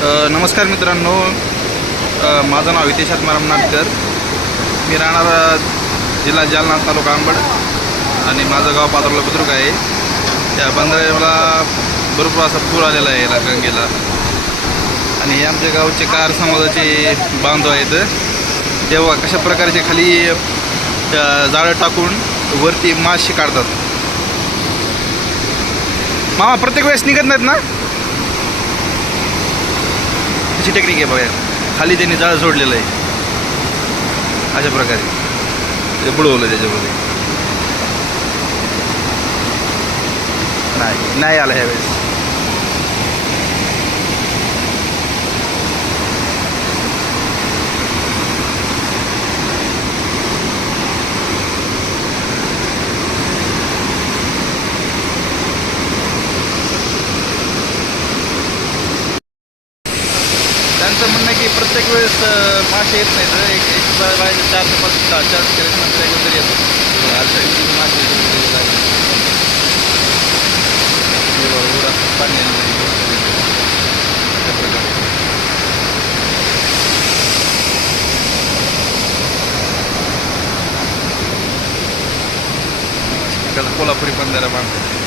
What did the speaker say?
नमस्कार मित्रांनो, माझं नाव हितेश आत्माराम नाटकर. मी राहणार जिल्हा जालना, तालुका अंबड आणि माझं गाव पाथर्ला बुद्रुक आहे. त्या बंधाऱ्याला भरपूर असा पूर आलेला आहे याला गंगेला. आणि हे आमच्या गावचे कार समाजाचे बांधव आहेत. तेव्हा कशा प्रकारचे खाली जाळं टाकून वरती मासे काढतात. मामा प्रत्येक वेळेस निघत नाहीत ना? त्याची टेक्निक आहे बघा. खाली त्यांनी जाळं सोडलेलं आहे अशा प्रकारे. ते बुडवलं त्याच्यामध्ये. नाही आला ह्यावेळेस. त्यांचं म्हणणं की प्रत्येक वेळेस मासे येत नाहीत. एक बाहेर 4 ते 5 4 नंतर एकदा तरी येतो. मासे पाणी कोल्हापुरी बंधारा बांधतो.